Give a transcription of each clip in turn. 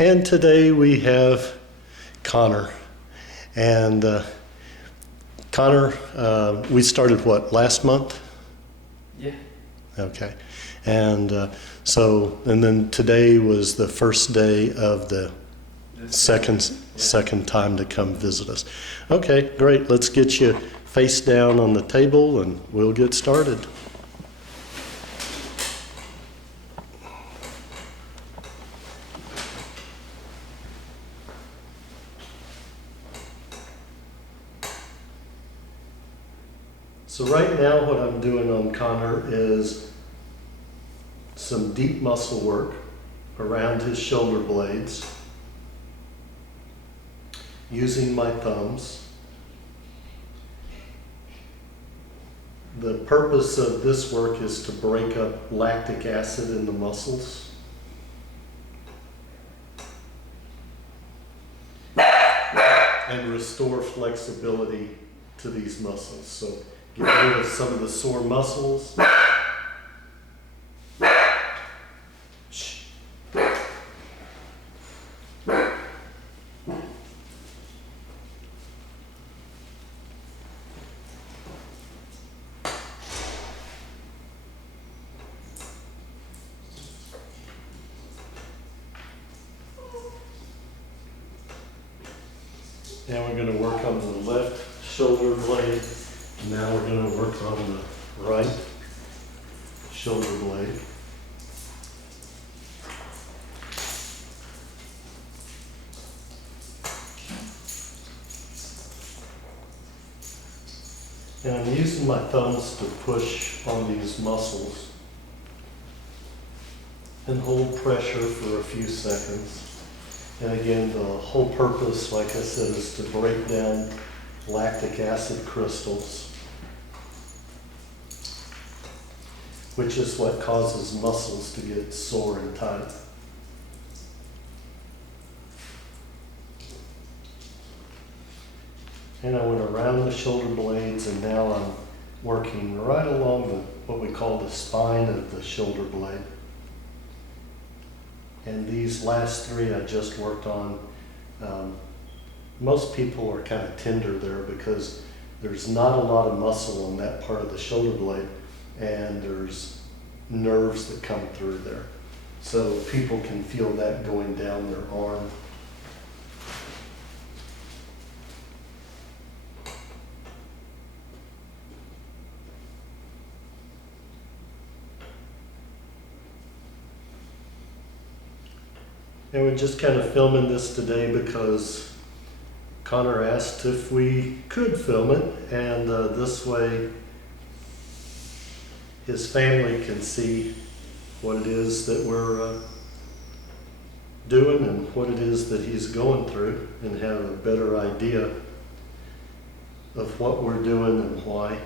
And today we have Connor. And Connor, we started what, last month? Yeah. Okay. And and then today was the first day of the second time to come visit us. Okay, great. Let's get you face down on the table and we'll get started. So right now what I'm doing on Connor is some deep muscle work around his shoulder blades using my thumbs. The purpose of this work is to break up lactic acid in the muscles. And restore flexibility to these muscles. So get rid of some of the sore muscles. Now we're going to work on the left shoulder blade. Now we're going to work on the right shoulder blade. And I'm using my thumbs to push on these muscles and hold pressure for a few seconds. And again, the whole purpose, like I said, is to break down lactic acid crystals, which is what causes muscles to get sore and tight. And I went around the shoulder blades, and now I'm working right along what we call the spine of the shoulder blade. And these last three I just worked on. Most people are kind of tender there because there's not a lot of muscle on that part of the shoulder blade, and there's nerves that come through there. So people can feel that going down their arm. And we're just kind of filming this today because Connor asked if we could film it, and this way his family can see what it is that we're doing and what it is that he's going through, and have a better idea of what we're doing and why.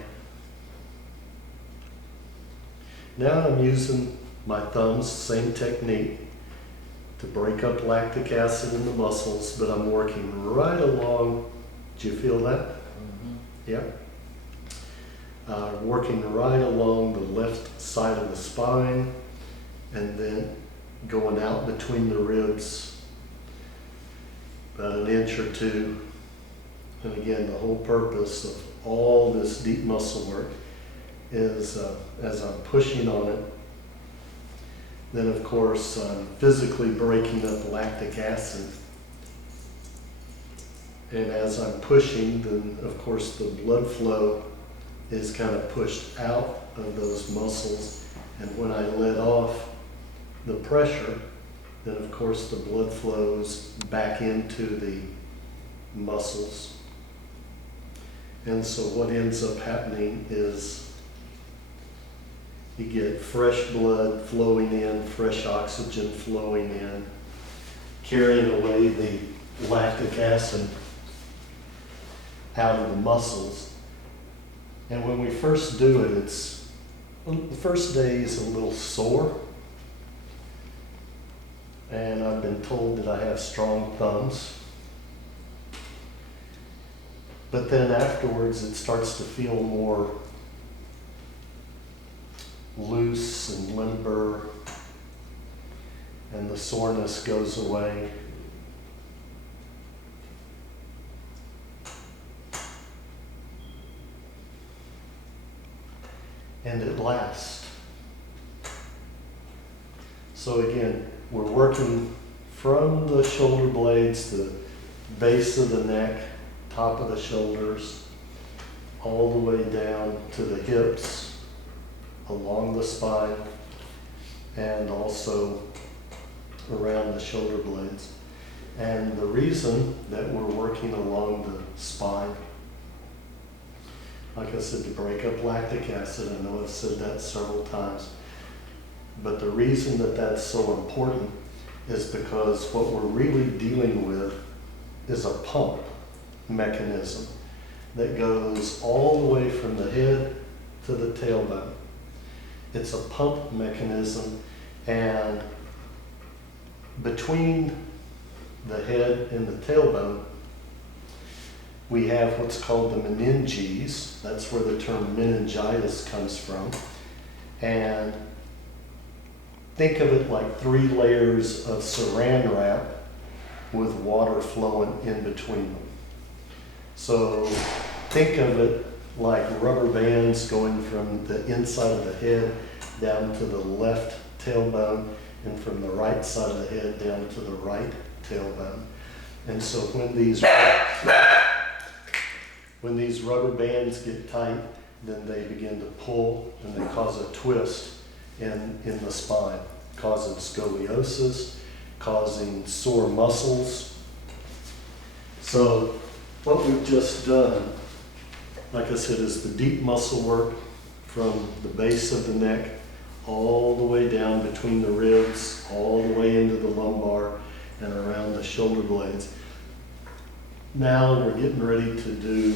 Now I'm using my thumbs, same technique, to break up lactic acid in the muscles, but I'm working right along. Do you feel that? Mm-hmm. Yep. Working right along the left side of the spine, and then going out between the ribs about an inch or two. And again, the whole purpose of all this deep muscle work is as I'm pushing on it, then of course I'm physically breaking up lactic acid. And as I'm pushing, then of course the blood flow is kind of pushed out of those muscles. And when I let off the pressure, then of course the blood flows back into the muscles. And so what ends up happening is you get fresh blood flowing in, fresh oxygen flowing in, carrying away the lactic acid out of the muscles. And when we first do it, the first day is a little sore. And I've been told that I have strong thumbs. But then afterwards it starts to feel more loose and limber. and the soreness goes away. And it lasts. So again, we're working from the shoulder blades, the base of the neck, top of the shoulders, all the way down to the hips, along the spine, and also around the shoulder blades. And the reason that we're working along the spine, like I said, to break up lactic acid, I know I've said that several times, but the reason that that's so important is because what we're really dealing with is a pump mechanism that goes all the way from the head to the tailbone. It's a pump mechanism, and between the head and the tailbone, we have what's called the meninges. That's where the term meningitis comes from. And think of it like 3 layers of saran wrap with water flowing in between them. So think of it like rubber bands going from the inside of the head down to the left tailbone, and from the right side of the head down to the right tailbone. And so when these rubber bands get tight, then they begin to pull and they cause a twist in the spine, causing scoliosis, causing sore muscles. So what we've just done, like I said, is the deep muscle work from the base of the neck all the way down between the ribs, all the way into the lumbar and around the shoulder blades. Now we're getting ready to do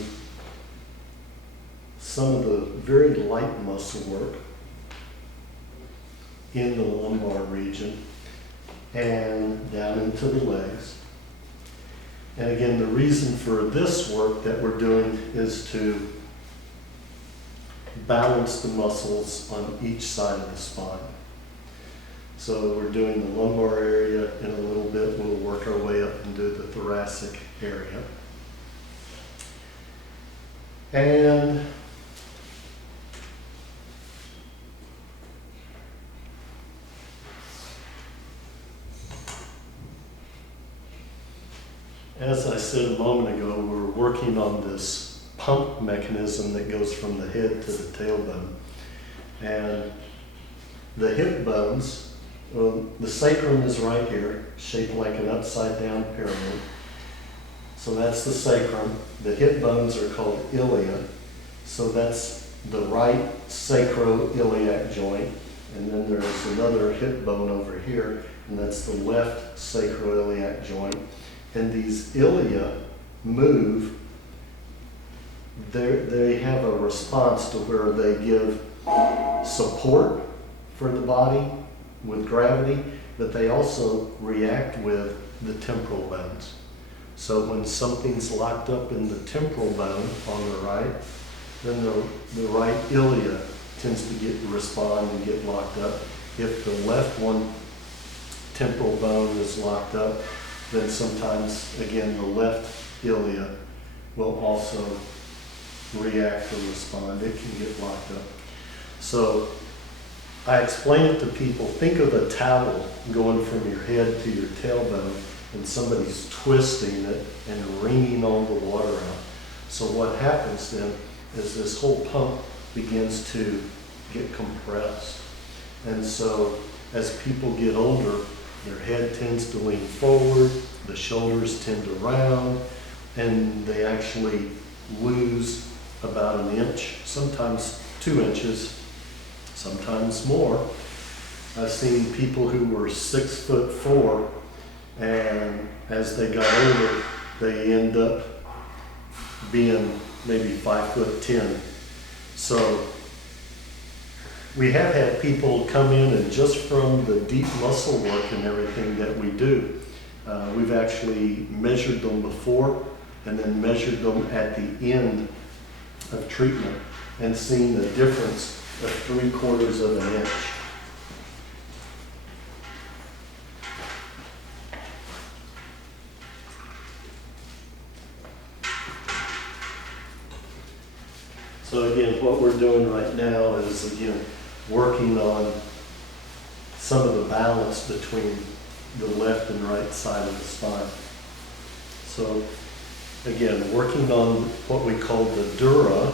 some of the very light muscle work in the lumbar region and down into the legs. And again, the reason for this work that we're doing is to balance the muscles on each side of the spine. So we're doing the lumbar area in a little bit. We'll work our way up and do the thoracic area. And as I said a moment ago, we're working on this pump mechanism that goes from the head to the tailbone. And the hip bones, the sacrum is right here, shaped like an upside down pyramid. So that's the sacrum. The hip bones are called ilia. So that's the right sacroiliac joint. And then there's another hip bone over here, and that's the left sacroiliac joint. And these ilia move, they have a response to where they give support for the body with gravity, but they also react with the temporal bones. So when something's locked up in the temporal bone on the right, then the right ilia tends to respond and get locked up. If the left one temporal bone is locked up, then sometimes, again, the left ilia will also react or respond. It can get locked up. So I explain it to people. Think of a towel going from your head to your tailbone, and somebody's twisting it and wringing all the water out. So what happens then is this whole pump begins to get compressed. And so as people get older, their head tends to lean forward, the shoulders tend to round, and they actually lose about 1 inch, sometimes 2 inches, sometimes more. I've seen people who were 6'4", and as they got older, they end up being maybe 5'10". So we have had people come in, and just from the deep muscle work and everything that we do, we've actually measured them before and then measured them at the end of treatment and seen the difference of 3/4 of an inch. So again, what we're doing right now is, again, working on some of the balance between the left and right side of the spine. So again, working on what we call the Dura,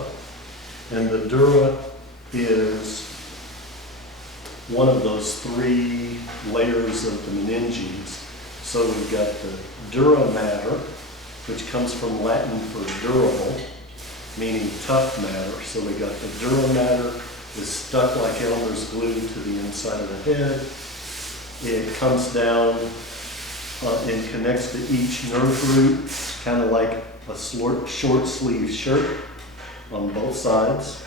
and the Dura is one of those three layers of the meninges. So we've got the Dura matter, which comes from Latin for durable, meaning tough matter. So we got the Dura matter is stuck like Elmer's glue to the inside of the head. It comes down and connects to each nerve root, kind of like a short sleeve shirt on both sides.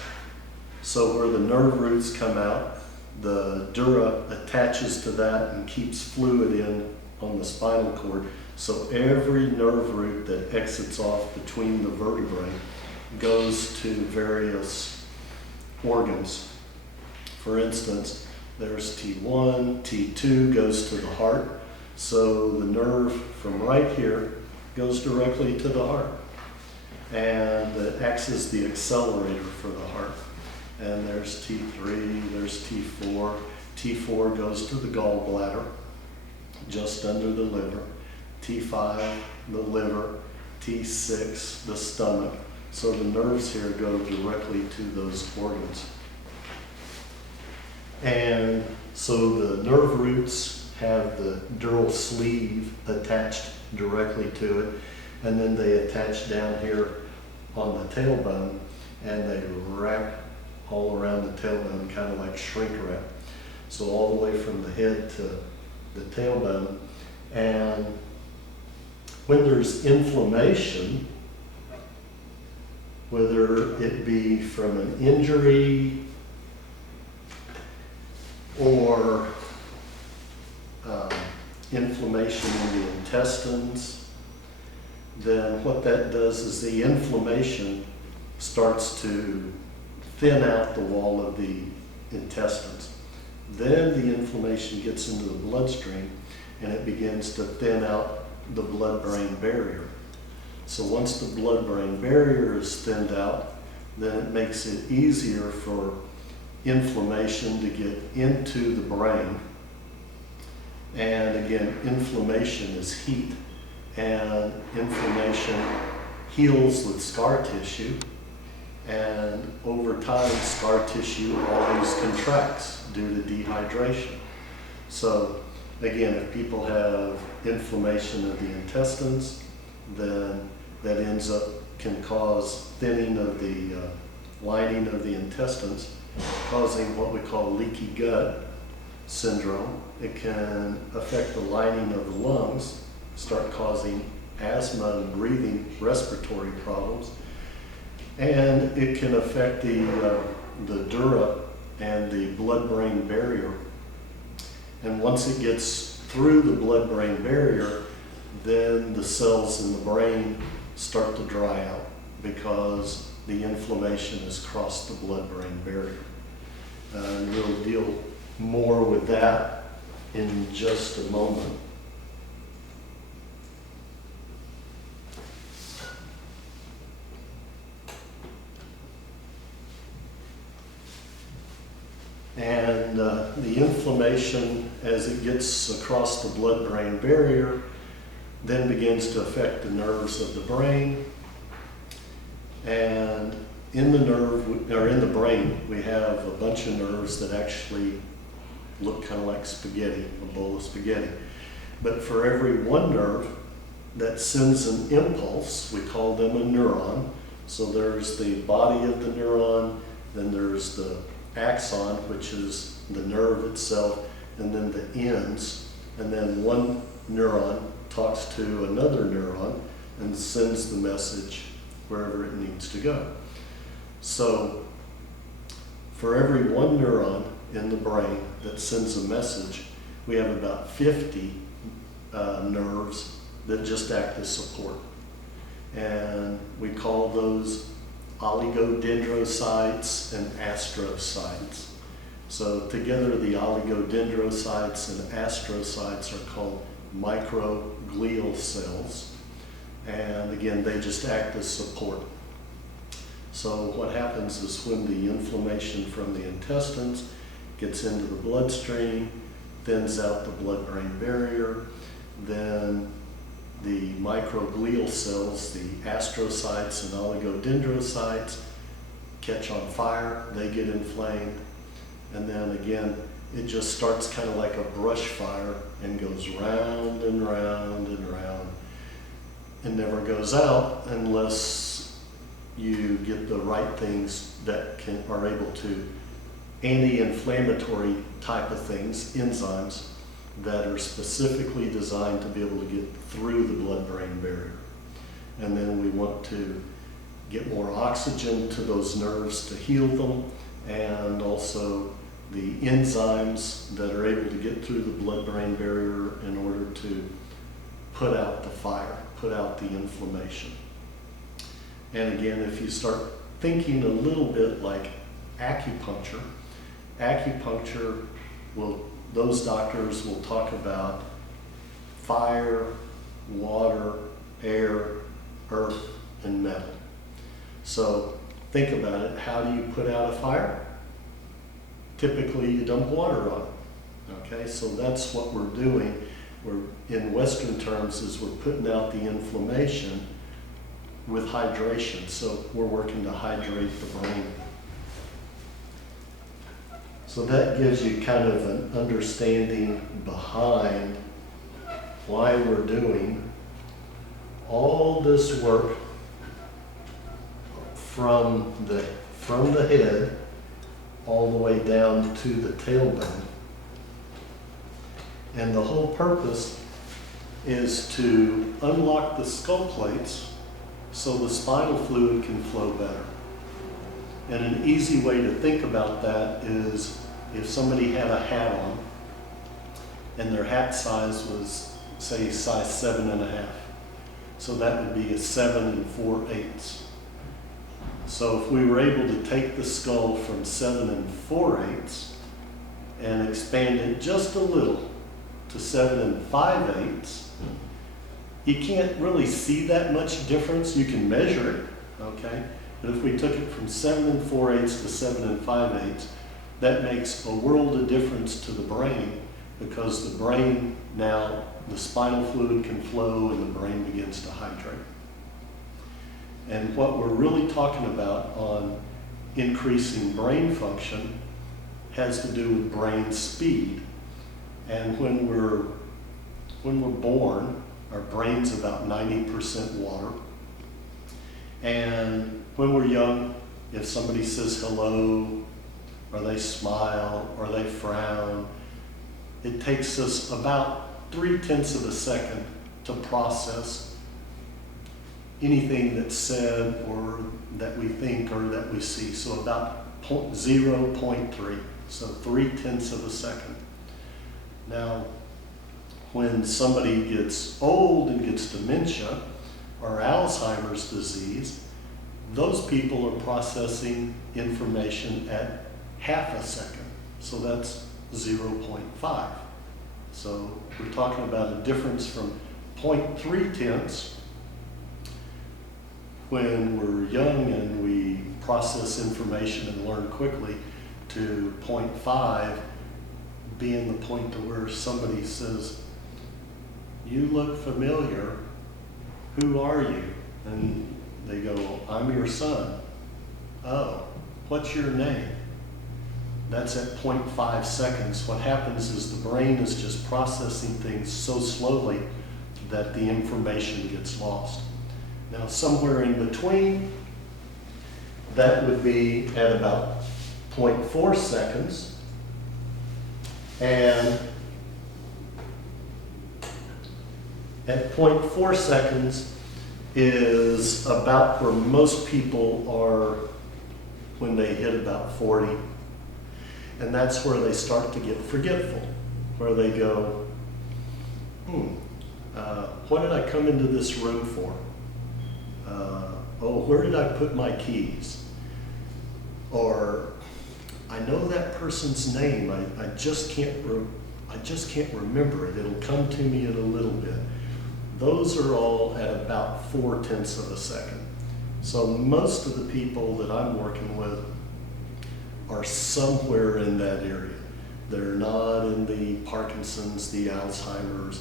So where the nerve roots come out, the Dura attaches to that and keeps fluid in on the spinal cord. So every nerve root that exits off between the vertebrae goes to various organs. For instance, there's T1, T2 goes to the heart. So the nerve from right here goes directly to the heart. And it acts as the accelerator for the heart. And there's T3, there's T4. T4 goes to the gallbladder, just under the liver. T5, the liver. T6, the stomach. So the nerves here go directly to those organs. And so the nerve roots have the dural sleeve attached directly to it, and then they attach down here on the tailbone, and they wrap all around the tailbone, kind of like shrink wrap. So all the way from the head to the tailbone. And when there's inflammation, whether it be from an injury or inflammation in the intestines, then what that does is the inflammation starts to thin out the wall of the intestines. Then the inflammation gets into the bloodstream and it begins to thin out the blood-brain barrier. So once the blood-brain barrier is thinned out, then it makes it easier for inflammation to get into the brain. And again, inflammation is heat, and inflammation heals with scar tissue, and over time scar tissue always contracts due to dehydration. So again, if people have inflammation of the intestines, then that can cause thinning of the lining of the intestines, causing what we call leaky gut syndrome. It can affect the lining of the lungs, start causing asthma and breathing, respiratory problems, and it can affect the dura and the blood-brain barrier. And once it gets through the blood-brain barrier, then the cells in the brain start to dry out because the inflammation has crossed the blood-brain barrier. And we'll deal more with that in just a moment. And the inflammation, as it gets across the blood-brain barrier, then begins to affect the nerves of the brain. And in the nerve, or in the brain, we have a bunch of nerves that actually look kind of like spaghetti, a bowl of spaghetti. But for every one nerve that sends an impulse, we call them a neuron. So there's the body of the neuron, then there's the axon, which is the nerve itself, and then the ends, and then one neuron talks to another neuron and sends the message wherever it needs to go. So for every one neuron in the brain that sends a message, we have about 50 nerves that just act as support. And we call those oligodendrocytes and astrocytes. So together the oligodendrocytes and astrocytes are called microglial cells. And again, they just act as support. So what happens is when the inflammation from the intestines gets into the bloodstream, thins out the blood-brain barrier, then the microglial cells, the astrocytes and oligodendrocytes, catch on fire, they get inflamed, and then again, it just starts kind of like a brush fire and goes round and round and round and never goes out unless you get the right things that are able to, anti-inflammatory type of things, enzymes that are specifically designed to be able to get through the blood-brain barrier. And then we want to get more oxygen to those nerves to heal them, and also the enzymes that are able to get through the blood-brain barrier in order to put out the fire, put out the inflammation. And again, if you start thinking a little bit like acupuncture, those doctors will talk about fire, water, air, earth, and metal. So think about it. How do you put out a fire? Typically you dump water on it. Okay, so that's what we're doing. We're, in Western terms, is we're putting out the inflammation with hydration. So we're working to hydrate the brain. So that gives you kind of an understanding behind why we're doing all this work from the head all the way down to the tailbone. And the whole purpose is to unlock the skull plates so the spinal fluid can flow better. And an easy way to think about that is if somebody had a hat on and their hat size was, say, size 7.5. So that would be a 7 4/8. So if we were able to take the skull from 7 4/8 and expand it just a little to 7 5/8, you can't really see that much difference. You can measure it, okay? But if we took it from 7 4/8 to 7 5/8, that makes a world of difference to the brain, because the brain now, the spinal fluid can flow and the brain begins to hydrate. And what we're really talking about on increasing brain function has to do with brain speed. And when we're born, our brain's about 90% water. And when we're young, if somebody says hello, or they smile, or they frown, it takes us about 3/10 of a second to process anything that's said or that we think or that we see. So about 0.3, so 3/10 of a second. Now, when somebody gets old and gets dementia or Alzheimer's disease, those people are processing information at half a second. So that's 0.5. So we're talking about a difference from 0.3 when we're young and we process information and learn quickly, to 0.5 being the point to where somebody says, "You look familiar, who are you?" And they go, "I'm your son." "Oh, what's your name?" That's at 0.5 seconds. What happens is the brain is just processing things so slowly that the information gets lost. Now, somewhere in between, that would be at about 0.4 seconds. And at 0.4 seconds is about where most people are when they hit about 40. And that's where they start to get forgetful, where they go, what did I come into this room for? Where did I put my keys? Or, I know that person's name, I just can't remember it. It'll come to me in a little bit. Those are all at about 0.4 of a second. So most of the people that I'm working with are somewhere in that area. They're not in the Parkinson's, the Alzheimer's.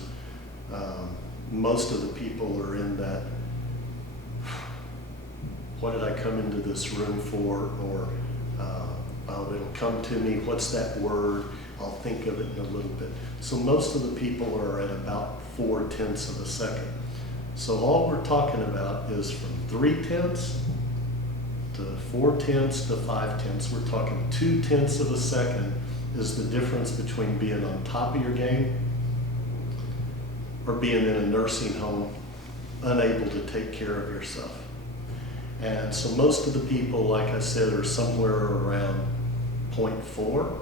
Most of the people are in that, what did I come into this room for? Or oh, it'll come to me, what's that word? I'll think of it in a little bit. So most of the people are at about 4/10 of a second. So all we're talking about is from 3/10 to 4/10 to 5/10. We're talking 2/10 of a second is the difference between being on top of your game or being in a nursing home, unable to take care of yourself. And so most of the people, like I said, are somewhere around 0.4.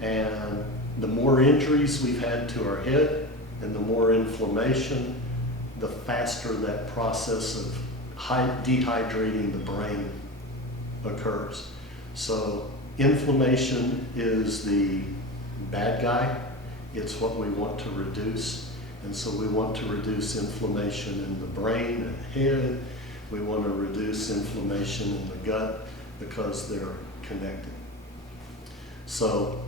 And the more injuries we've had to our head and the more inflammation, the faster that process of dehydrating the brain occurs. So inflammation is the bad guy. It's what we want to reduce. And so we want to reduce inflammation in the brain and head. We want to reduce inflammation in the gut because they're connected. So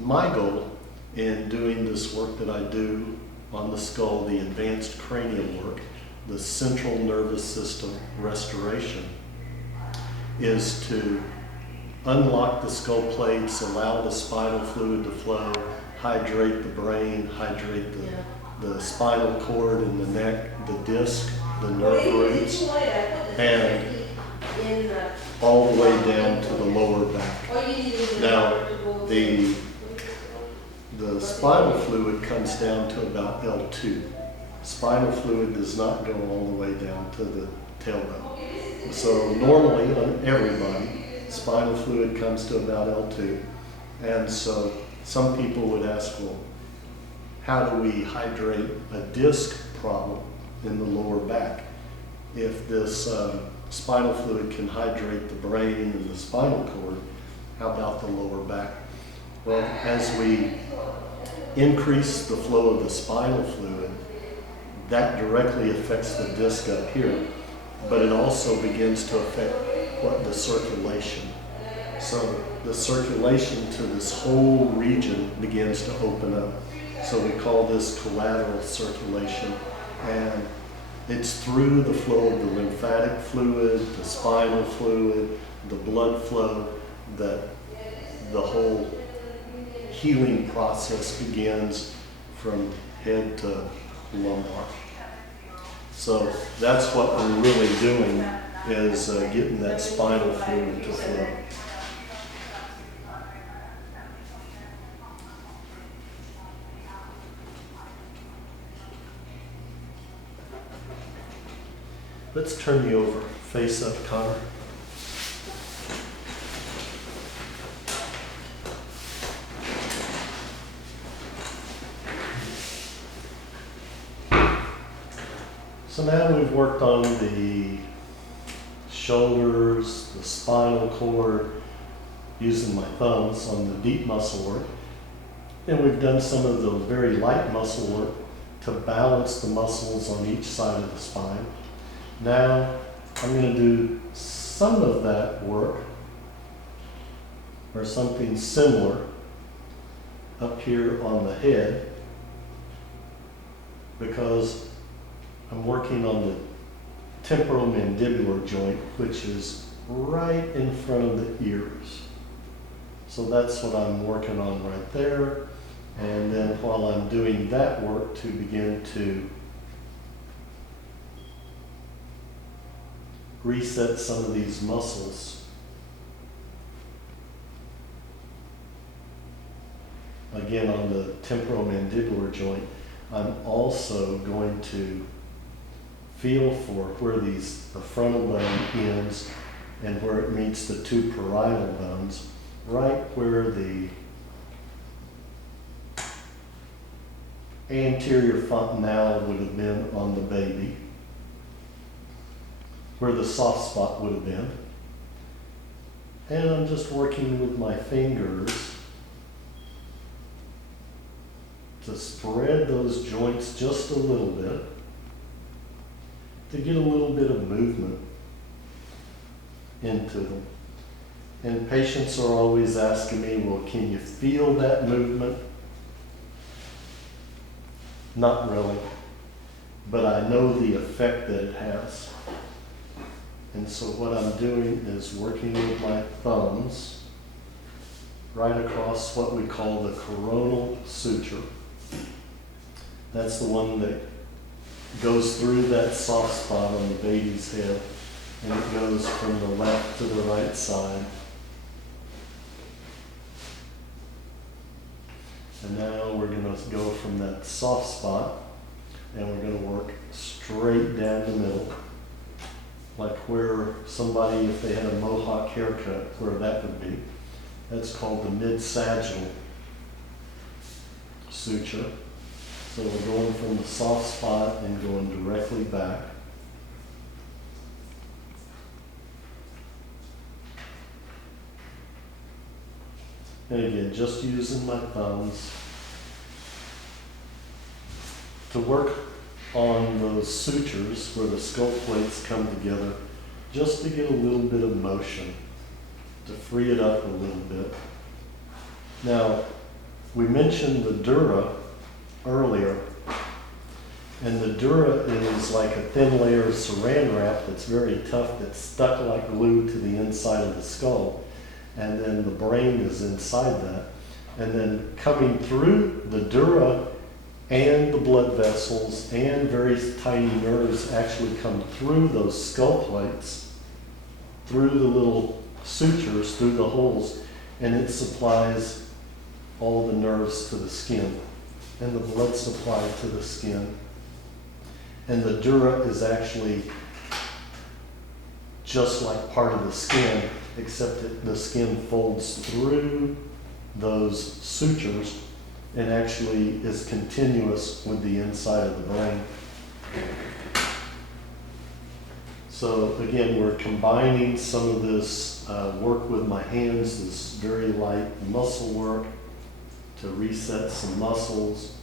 my goal in doing this work that I do on the skull, the advanced cranial work, the central nervous system restoration, is to unlock the skull plates, allow the spinal fluid to flow, hydrate the brain, hydrate the spinal cord and the neck, the disc, the nerve roots, and all the way down to the lower back. Now, the spinal fluid comes down to about L2. Spinal fluid does not go all the way down to the tailbone. So normally on everybody, spinal fluid comes to about L2. And so some people would ask, well, how do we hydrate a disc problem in the lower back? If this spinal fluid can hydrate the brain and the spinal cord, how about the lower back? Well, as we increase the flow of the spinal fluid, that directly affects the disc up here, but it also begins to affect the circulation. So the circulation to this whole region begins to open up. So we call this collateral circulation, and it's through the flow of the lymphatic fluid, the spinal fluid, the blood flow, that the whole healing process begins from head to lumbar. So that's what we're really doing, is getting that spinal fluid to flow. Let's turn you over, face up, Connor. So now we've worked on the shoulders, the spinal cord, using my thumbs on the deep muscle work. And we've done some of the very light muscle work to balance the muscles on each side of the spine. Now I'm going to do some of that work, or something similar, up here on the head, because I'm working on the temporomandibular joint, which is right in front of the ears. So that's what I'm working on right there. And then while I'm doing that work, to begin to reset some of these muscles. Again, on the temporomandibular joint, I'm also going to feel for where the frontal bone ends and where it meets the two parietal bones, right where the anterior fontanelle would have been on the baby, where the soft spot would have been. And I'm just working with my fingers to spread those joints just a little bit, to get a little bit of movement. into them. And patients are always asking me, well, can you feel that movement? Not really, but I know the effect that it has. And so what I'm doing is working with my thumbs right across what we call the coronal suture. That's the one that goes through that soft spot on the baby's head, and it goes from the left to the right side. And now we're going to go from that soft spot, and we're going to work straight down the middle, like where somebody, if they had a mohawk haircut, where that would be. That's called the mid-sagittal suture. So we're going from the soft spot and going directly back. And again, just using my thumbs to work on those sutures where the skull plates come together, just to get a little bit of motion, to free it up a little bit. Now, we mentioned the Dura earlier, and the Dura is like a thin layer of saran wrap that's very tough, that's stuck like glue to the inside of the skull, and then the brain is inside that. And then coming through the Dura and the blood vessels and very tiny nerves actually come through those skull plates, through the little sutures, through the holes, and it supplies all the nerves to the skin and the blood supply to the skin. And the Dura is actually just like part of the skin, except that the skin folds through those sutures and actually is continuous with the inside of the brain. So again, we're combining some of this work with my hands, this very light muscle work to reset some muscles.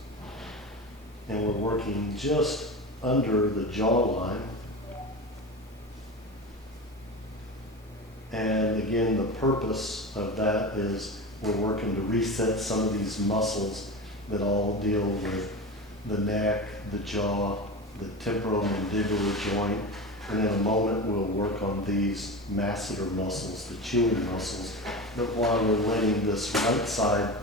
And we're working just under the jawline. And again, the purpose of that is we're working to reset some of these muscles that all deal with the neck, the jaw, the temporomandibular joint. And in a moment, we'll work on these masseter muscles, the chewing muscles. But while we're letting this right side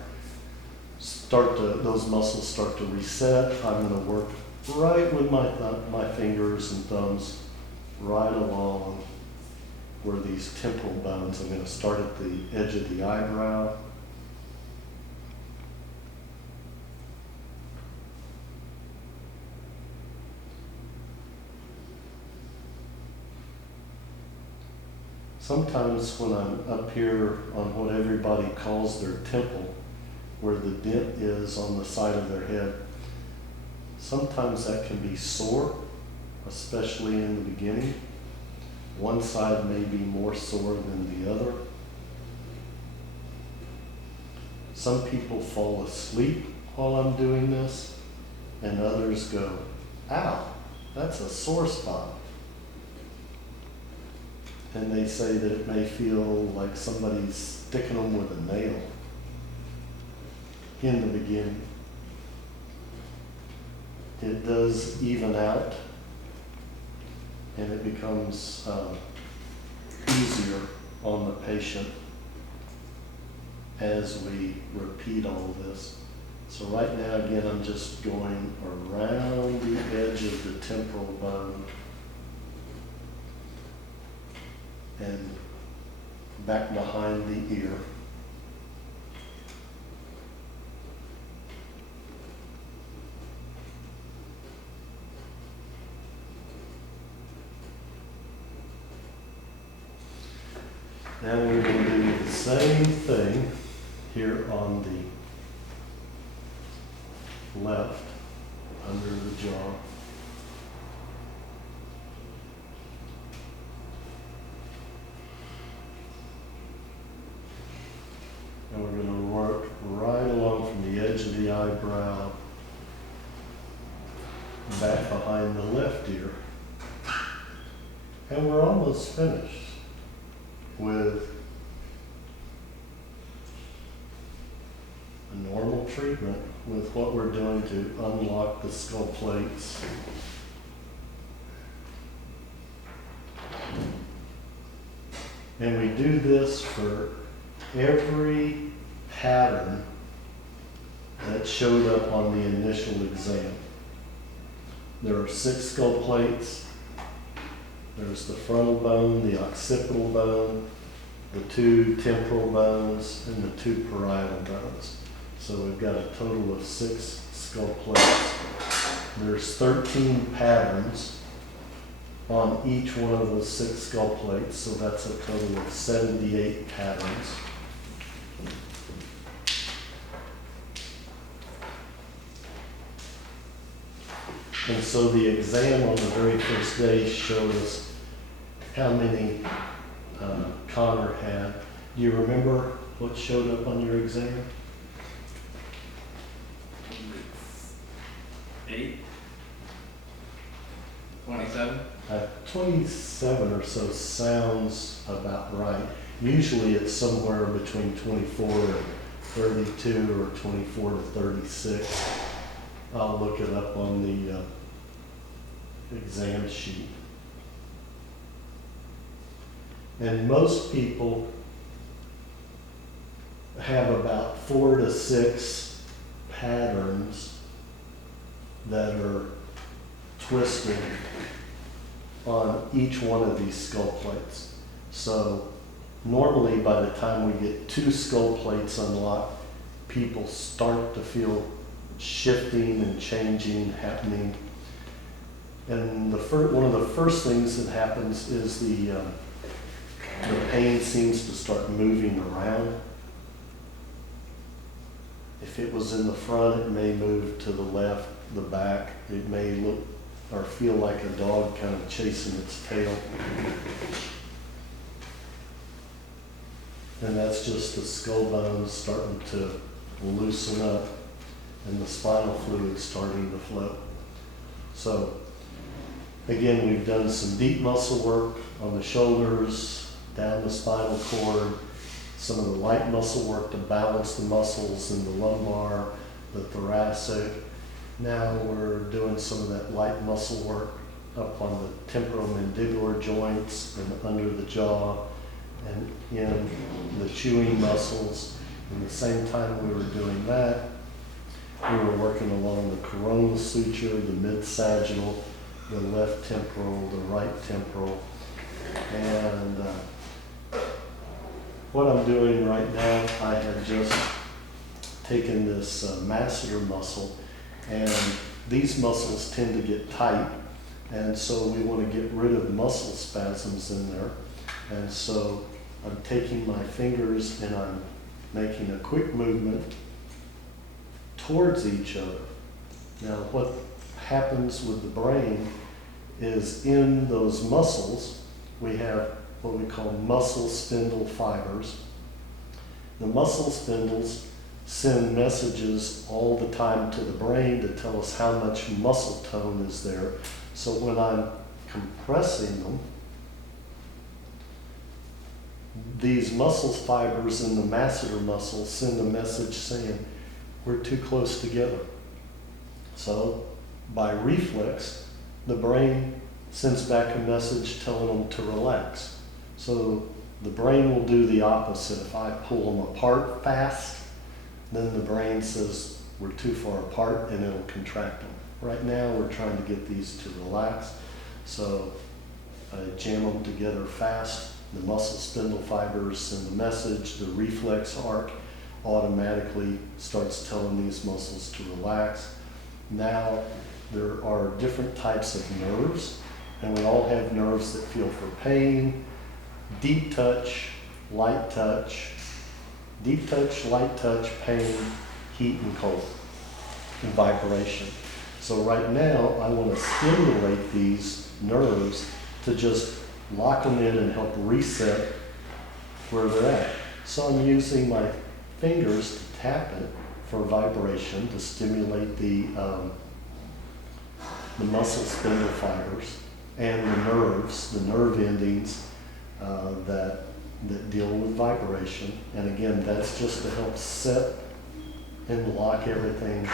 those muscles start to reset, I'm going to work right with my fingers and thumbs right along where these temporal bones. I'm going to start at the edge of the eyebrow. Sometimes when I'm up here on what everybody calls their temple, where the dent is on the side of their head, sometimes that can be sore, especially in the beginning. One side may be more sore than the other. Some people fall asleep while I'm doing this, and others go, ow, that's a sore spot. And they say that it may feel like somebody's sticking them with a nail in the beginning. It does even out, and it becomes easier on the patient as we repeat all this. So right now, again, I'm just going around the edge of the temporal bone and back behind the ear. Now we're going to do the same thing here on the left, under the jaw. And we're going to work right along from the edge of the eyebrow, back behind the left ear. And we're almost finished. with a normal treatment with what we're doing to unlock the skull plates. And we do this for every pattern that showed up on the initial exam. There are 6 skull plates. There's the frontal bone, the occipital bone, the 2 temporal bones, and the 2 parietal bones. So we've got a total of 6 skull plates. There's 13 patterns on each one of those 6 skull plates, so that's a total of 78 patterns. And so the exam on the very first day showed us how many Connor had. Do you remember what showed up on your exam? 8? 27? 27 or so sounds about right. Usually it's somewhere between 24 and 32 or 24 to 36. I'll look it up on the exam sheet. And most people have about 4 to 6 patterns that are twisted on each one of these skull plates. So normally by the time we get 2 skull plates unlocked, people start to feel shifting and changing happening. And one of the first things that happens is the pain seems to start moving around. If it was in the front, it may move to the left, the back. It may look or feel like a dog kind of chasing its tail. And that's just the skull bones starting to loosen up and the spinal fluid starting to flow. So again, we've done some deep muscle work on the shoulders, down the spinal cord, some of the light muscle work to balance the muscles in the lumbar, the thoracic. Now we're doing some of that light muscle work up on the temporomandibular joints and under the jaw and in the chewing muscles. And at the same time we were doing that, we were working along the coronal suture, the mid-sagittal, the left temporal, the right temporal. And what I'm doing right now, I have just taken this masseter muscle, and these muscles tend to get tight, and so we want to get rid of muscle spasms in there. And so I'm taking my fingers and I'm making a quick movement towards each other. Now what happens with the brain is in those muscles we have what we call muscle spindle fibers. The muscle spindles send messages all the time to the brain to tell us how much muscle tone is there. So when I'm compressing them, these muscle fibers in the masseter muscle send a message saying, we're too close together. So by reflex, the brain sends back a message telling them to relax. So the brain will do the opposite. If I pull them apart fast, then the brain says we're too far apart and it'll contract them. Right now we're trying to get these to relax. So I jam them together fast. The muscle spindle fibers send the message. The reflex arc automatically starts telling these muscles to relax. Now there are different types of nerves, and we all have nerves that feel for pain, deep touch, light touch, light touch, pain, heat and cold, and vibration. So right now I want to stimulate these nerves to just lock them in and help reset where they're at. So I'm using my fingers to tap it for vibration to stimulate the muscle spindle fibers and the nerves, the nerve endings that that deal with vibration. And again, that's just to help set and lock everything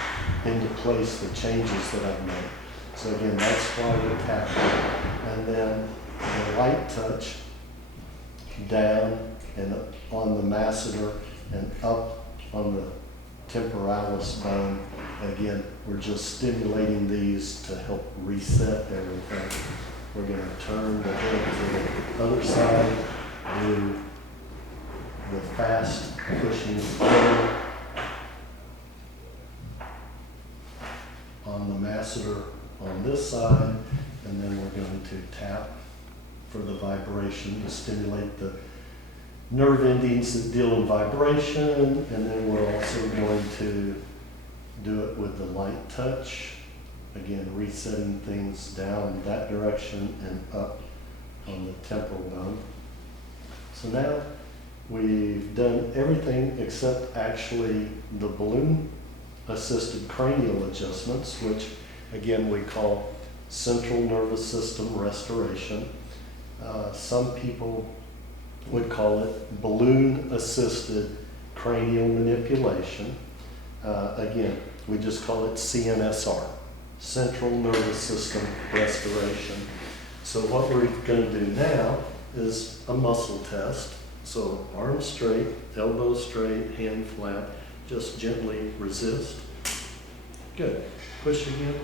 into place, the changes that I've made. So again, that's why we're tapping. And then the light touch down and on the masseter and up on the temporalis bone. Again, we're just stimulating these to help reset everything. We're going to turn the head to the other side, do the fast pushing forward on the masseter on this side, and then we're going to tap for the vibration to stimulate the nerve endings that deal in vibration, and then we're also going to do it with the light touch. Again, resetting things down that direction and up on the temporal bone. So now we've done everything except actually the balloon assisted cranial adjustments, which again we call central nervous system restoration. Some people would call it balloon assisted cranial manipulation. Again, we just call it CNSR, central nervous system restoration. So what we're going to do now is a muscle test. So arms straight, elbows straight, hand flat, just gently resist. Good. Push again.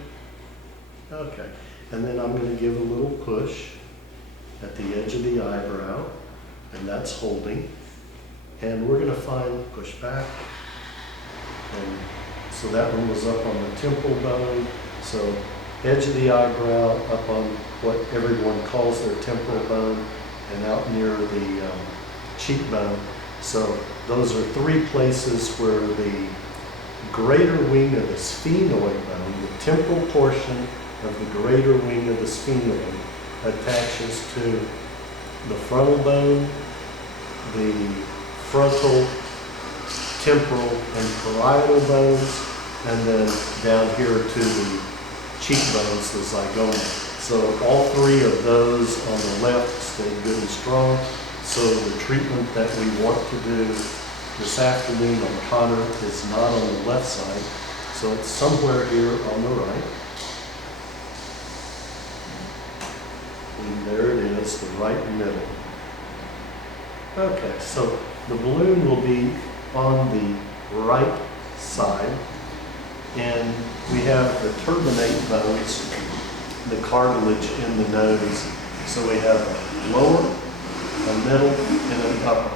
Okay. And then I'm going to give a little push at the edge of the eyebrow, and that's holding. And we're going to find push back. And so that one was up on the temporal bone. So edge of the eyebrow up on what everyone calls their temporal bone and out near the cheekbone. So those are three places where the greater wing of the sphenoid bone, the temporal portion of the greater wing of the sphenoid, attaches to the frontal bone, the frontal, temporal, and parietal bones, and then down here to the cheekbones, the zygoma. So all three of those on the left stay good and strong. So the treatment that we want to do this afternoon on Connor is not on the left side, so it's somewhere here on the right. And there it is, the right middle. Okay, so the balloon will be on the right side, and we have the turbinate bones, the cartilage in the nose. So we have a lower, a middle, and an upper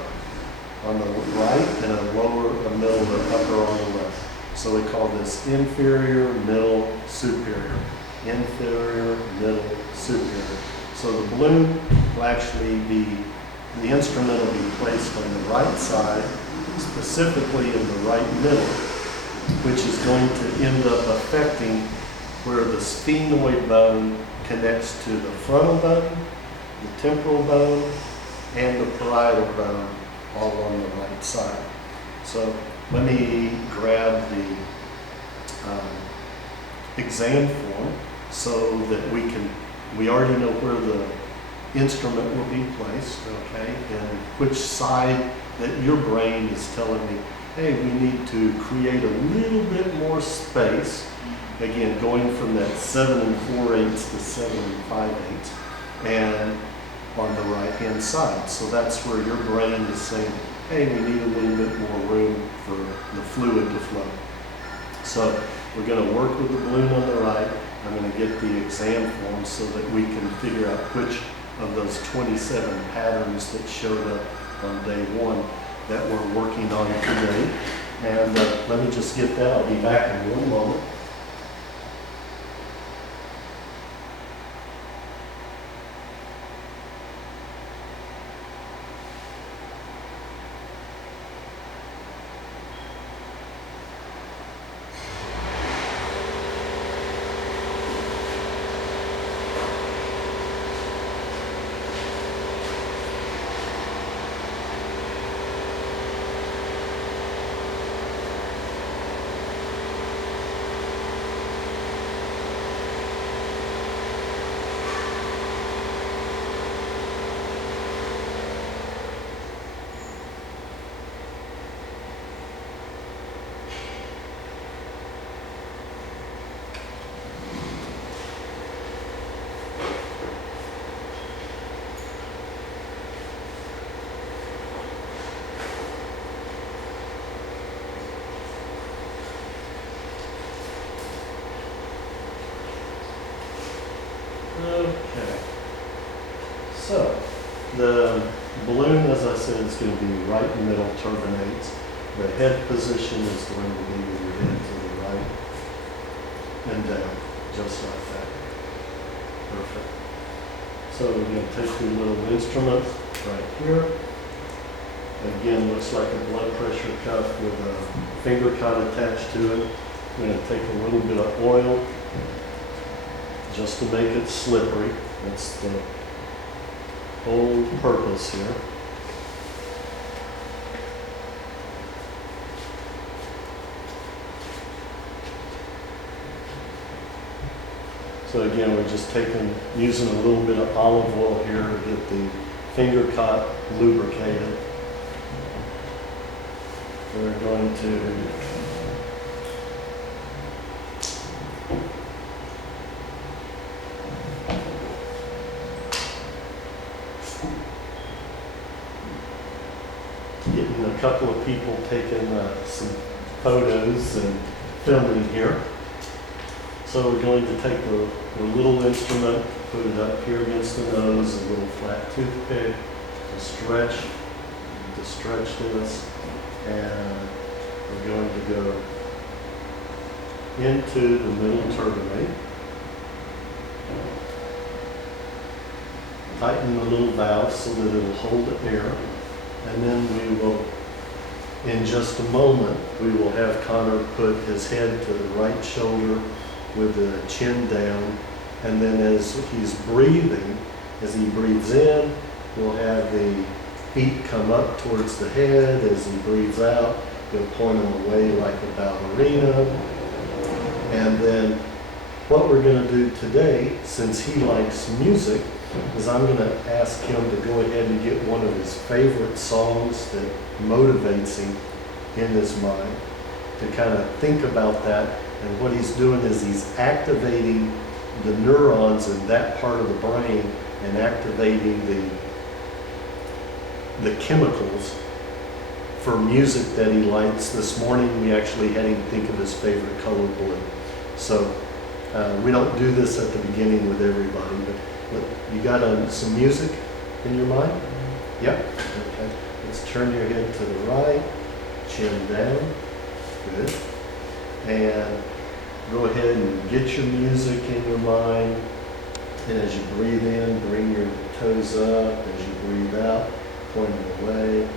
on the right, and a lower, a middle, and an upper on the left. So we call this inferior, middle, superior. Inferior, middle, superior. So the balloon will actually be, the instrument will be placed on the right side, specifically in the right middle, which is going to end up affecting where the sphenoid bone connects to the frontal bone, the temporal bone, and the parietal bone, all on the right side. So let me grab the exam form so that we already know where the instrument will be placed, okay, and which side that your brain is telling me, hey, we need to create a little bit more space. Again, going from that 7 4/8 to 7 5/8, and on the right-hand side. So that's where your brain is saying, hey, we need a little bit more room for the fluid to flow. So we're going to work with the balloon on the right. I'm going to get the exam form so that we can figure out which of those 27 patterns that showed up on day one that we're working on today. And let me just get that. I'll be back in one moment. Okay. So, the balloon, as I said, is going to be right in the middle, turbinates. The head position is going to be with your head to the right and down, just like that. Perfect. So we're going to take the little instrument right here. Again, looks like a blood pressure cuff with a finger cut attached to it. We're going to take a little bit of oil just to make it slippery. That's the whole purpose here. So again, we're just using a little bit of olive oil here to get the finger cut lubricated. We're going to getting a couple of people taking some photos and filming here. So we're going to take the little instrument, put it up here against the nose, a little flat toothpick to stretch this, and we're going to go into the middle turbinate. Tighten the little valve so that it'll hold the air, and then we will, in just a moment, we will have Connor put his head to the right shoulder with the chin down, and then as he's breathing, as he breathes in, we'll have the feet come up towards the head. As he breathes out, he'll point them away like a ballerina. And then what we're going to do today, since he likes music, is I'm going to ask him to go ahead and get one of his favorite songs that motivates him in his mind, to kind of think about that. And what he's doing is he's activating the neurons in that part of the brain and activating the chemicals for music that he likes. This morning we actually had him think of his favorite color blue. So we don't do this at the beginning with everybody, but you got some music in your mind? Yep. Okay. Let's turn your head to the right, chin down. Good. And go ahead and get your music in your mind. And as you breathe in, bring your toes up. As you breathe out, point them away.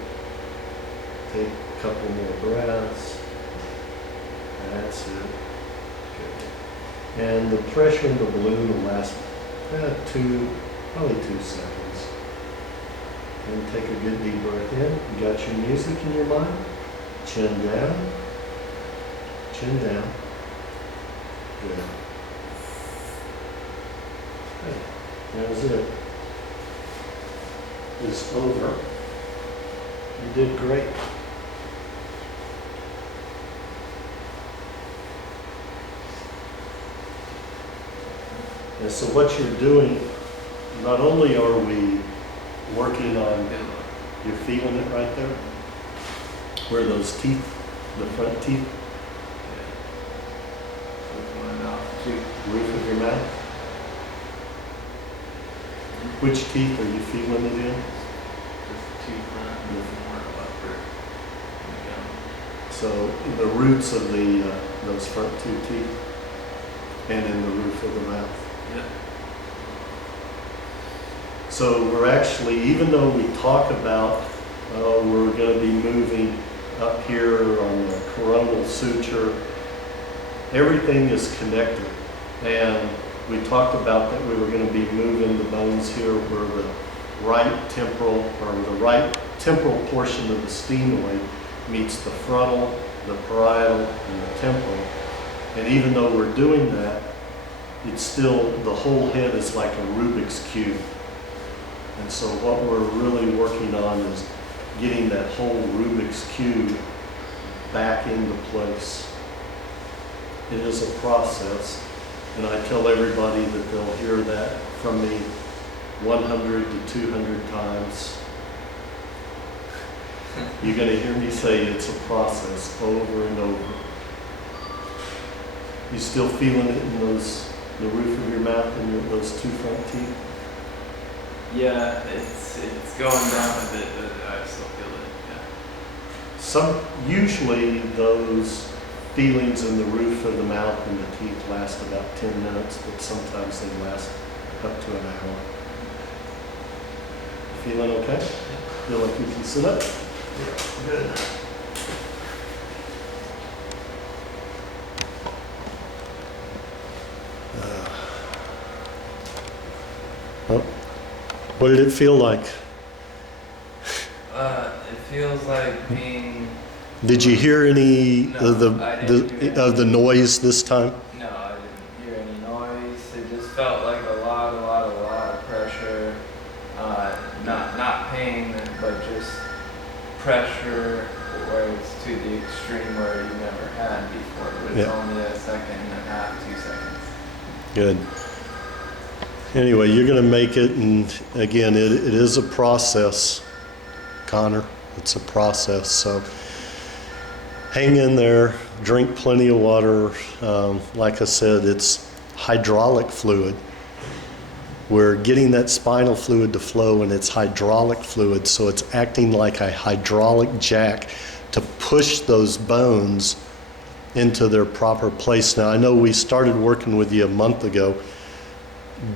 Take a couple more breaths. That's it. Good. And the pressure in the balloon will last probably 2 seconds. And take a good deep breath in. You got your music in your mind. Chin down. Chin down. Good. Okay. That's it. It's over. You did great. And so what you're doing, not only are we working on, you're feeling it right there, where those teeth, the front teeth, roof of your mouth. Which teeth are you feeling it in? So the roots of those front 2 teeth, and in the roof of the mouth. Yeah. So we're actually, even though we talk about we're going to be moving up here on the coronal suture, everything is connected. And we talked about that we were going to be moving the bones here where the right temporal portion of the sphenoid meets the frontal, the parietal, and the temporal. And even though we're doing that, it's still, the whole head is like a Rubik's Cube. And so what we're really working on is getting that whole Rubik's Cube back into place. It is a process, and I tell everybody that they'll hear that from me 100 to 200 times. You're going to hear me say it's a process over and over. You still feeling it in those the roof of your mouth and those two front teeth? Yeah, it's going down a bit, but I still feel it. Usually those feelings in the roof of the mouth and the teeth last about 10 minutes, but sometimes they last up to an hour. Feeling okay? Feel like you can sit up? Yeah, good. Oh, what did it feel like? It feels like being. Did you hear any No, of the noise this time? No, I didn't hear any noise. It just felt like a lot of pressure. Not pain, but just pressure where it's to the extreme where you never had before. But it's only a second and a half, 2 seconds. Good. Anyway, you're going to make it, and again, it is a process, Connor. It's a process, so hang in there, drink plenty of water. Like I said, it's hydraulic fluid. We're getting that spinal fluid to flow, and it's hydraulic fluid, so it's acting like a hydraulic jack to push those bones into their proper place. Now, I know we started working with you a month ago.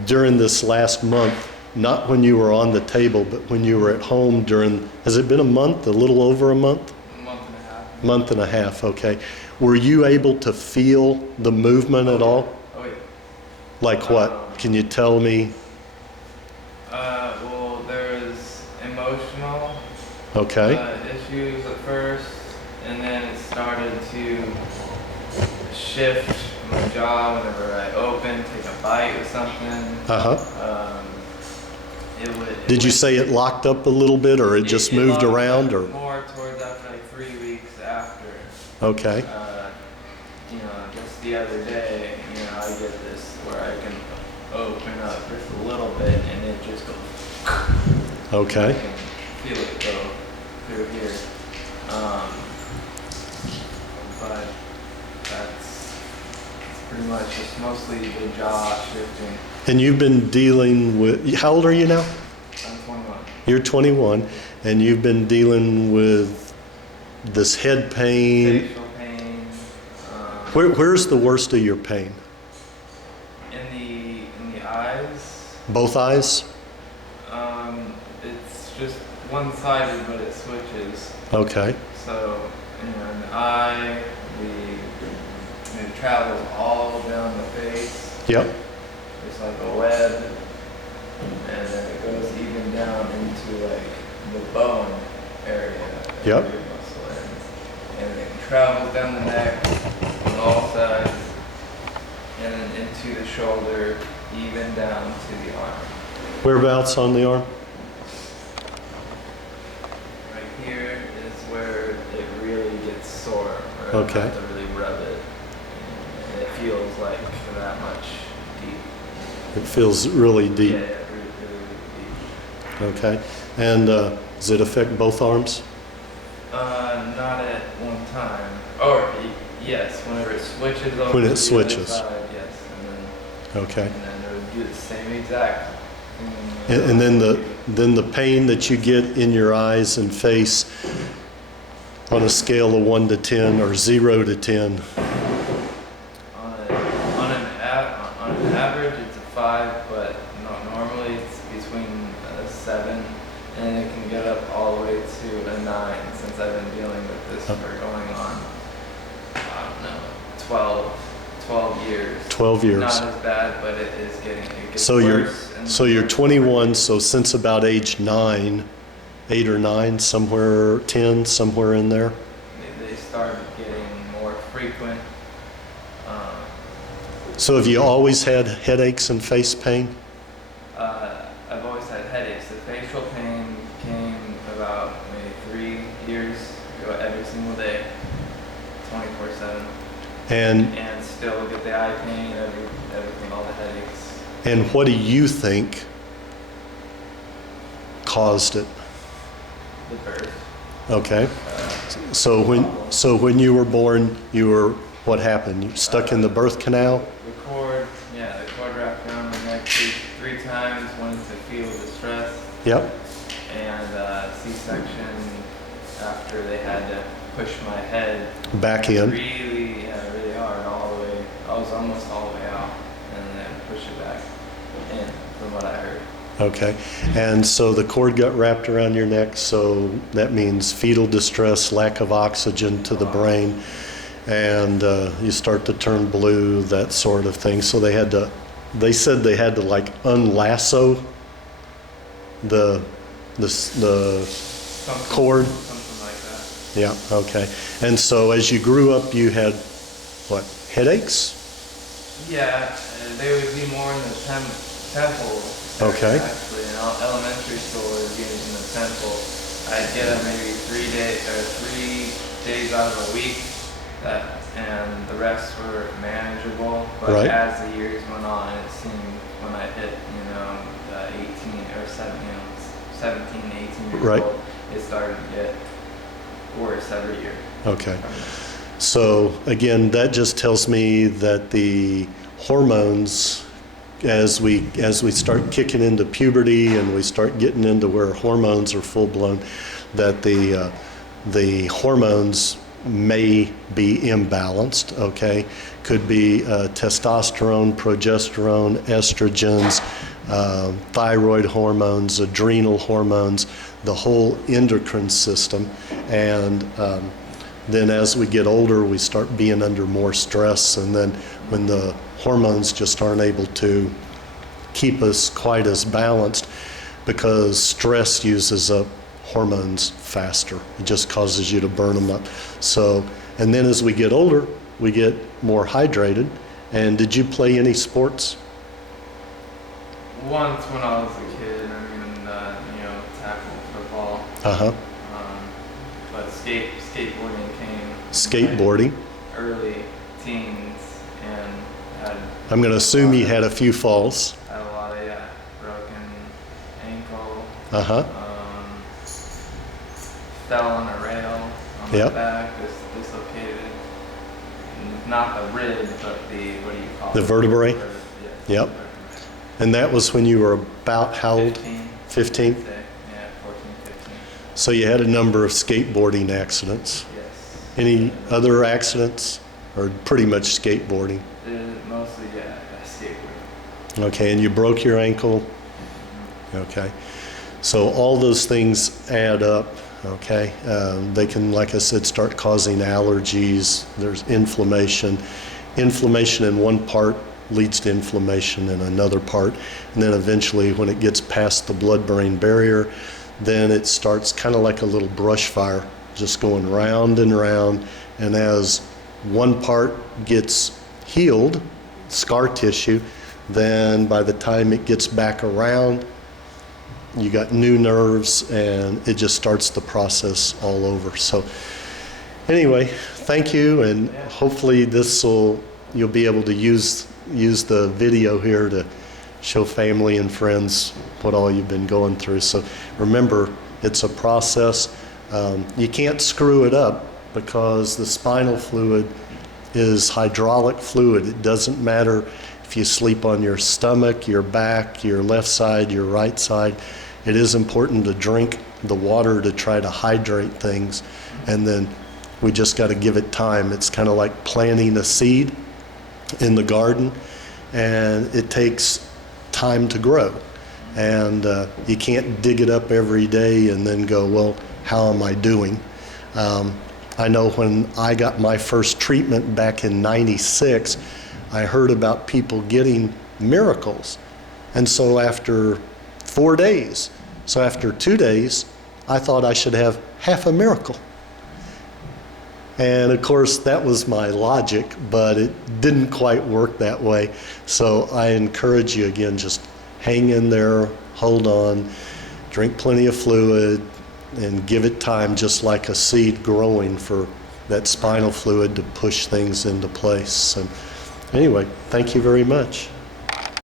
During this last month, not when you were on the table, but when you were at home has it been a month, a little over a month? A month and a half. Month and a half, okay. Were you able to feel the movement at all? Oh, yeah. Like what? Can you tell me? Well, there's emotional Okay. issues at first, and then it started to shift my jaw whenever I open, take a bite with something. Did you say it locked up a little bit, or it just moved around, or? More towards after like 3 weeks after. Okay. Just the other day, I get this where I can open up just a little bit and it just goes. Okay. I can feel it go through here. But that's pretty much just mostly the jaw shifting. And you've been dealing with, how old are you now? I'm 21. You're 21, and you've been dealing with this head pain. Facial pain. Where's the worst of your pain? In the eyes. Both eyes? It's just one-sided, but it switches. Okay. So, in the eye, it travels all down the face. Yep. It's like a web, and then it goes even down into like the bone area. Yep. Your muscle ends. And it travels down the neck on all sides, and then into the shoulder, even down to the arm. Whereabouts on the arm? Right here is where it really gets sore. Where Okay. I have to really rub it, and it feels like that much deep. It feels really deep. Yeah, really deep. Okay. And does it affect both arms? Not at one time. Or yes, whenever it switches over. When it to the switches. other side, yes, Okay. and then it would do the same exact thing. And then the pain that you get in your eyes and face on a scale of 1 to 10 or 0 to 10. On an average, it's a 5, but normally it's between a 7, and it can get up all the way to a 9 since I've been dealing with this for going on, I don't know, 12 years. 12 years. Not as bad, but it is getting, it gets So worse. you're 21, so since about age 9, 8 or 9, somewhere 10, somewhere in there. They started getting more frequent. So have you always had headaches and face pain? I've always had headaches. The facial pain came about maybe 3 years ago every single day, 24/7. And still get the eye pain, everything, all the headaches. and what do you think caused it? The birth. Okay. So when you were born, what happened? You stuck in the birth canal? The cord, Yeah, the cord wrapped around my neck three times, went into fetal distress. Yep. And C-section after they had to push my head Back in. really, really hard all the way. I was almost all the way out, and then push it back in, from what I heard. Okay. And so the cord got wrapped around your neck, so that means fetal distress, lack of oxygen to the brain, and you start to turn blue, that sort of thing. So they said they had to like unlasso the cord. Something like that. Yeah, okay. And so as you grew up, you had, what, headaches? Yeah, they would be more in the temple. Okay. Actually, in elementary school, it would be in the temple. I'd get up maybe 3 days out of a week, and the rest were manageable. But Right. as the years went on, it seemed when I hit, 18 or 17, 18 years Right. old, it started to get worse every year. Okay. So again, that just tells me that the hormones, as we start kicking into puberty and we start getting into where hormones are full blown, that the hormones may be imbalanced. Okay, could be testosterone, progesterone, estrogens, thyroid hormones, adrenal hormones, the whole endocrine system, and then as we get older, we start being under more stress, and then when the hormones just aren't able to keep us quite as balanced, because stress uses up hormones faster. It just causes you to burn them up. So, and then as we get older, we get more hydrated. And did you play any sports? Once when I was a kid, tackle football. Uh-huh. But skateboarding came Skateboarding. in my early teens, and had I'm going to assume you had a few falls. had a lot of broken ankle. Uh-huh. Fell on a rail on Yep. my back, dislocated. Not the rib, but what do you call The it? vertebrae? Yeah. Yep. And that was when you were about how old? 15. 15? Yeah, 14, 15. So you had a number of skateboarding accidents. Yes. Any other accidents, or pretty much skateboarding? Mostly, skateboarding. Okay, and you broke your ankle? Okay. So all those things add up, okay? They can, like I said, start causing allergies. There's inflammation. Inflammation in one part leads to inflammation in another part. And then eventually, when it gets past the blood-brain barrier, then it starts kind of like a little brush fire, just going round and round. And as one part gets healed, scar tissue, then by the time it gets back around, you got new nerves, and it just starts the process all over. So anyway, thank you, and hopefully you'll be able to use the video here to show family and friends what all you've been going through. So remember, it's a process. You can't screw it up, because the spinal fluid is hydraulic fluid. It doesn't matter if you sleep on your stomach, your back, your left side, your right side. It is important to drink the water to try to hydrate things, and then we just got to give it time. It's kind of like planting a seed in the garden, and it takes time to grow. And you can't dig it up every day and then go, well, how am I doing? I know when I got my first treatment back in '96, I heard about people getting miracles. And so after 4 days, so after 2 days, I thought I should have half a miracle. And of course, that was my logic, but it didn't quite work that way. So I encourage you again, just hang in there, hold on, drink plenty of fluid, and give it time, just like a seed growing, for that spinal fluid to push things into place. And anyway, thank you very much.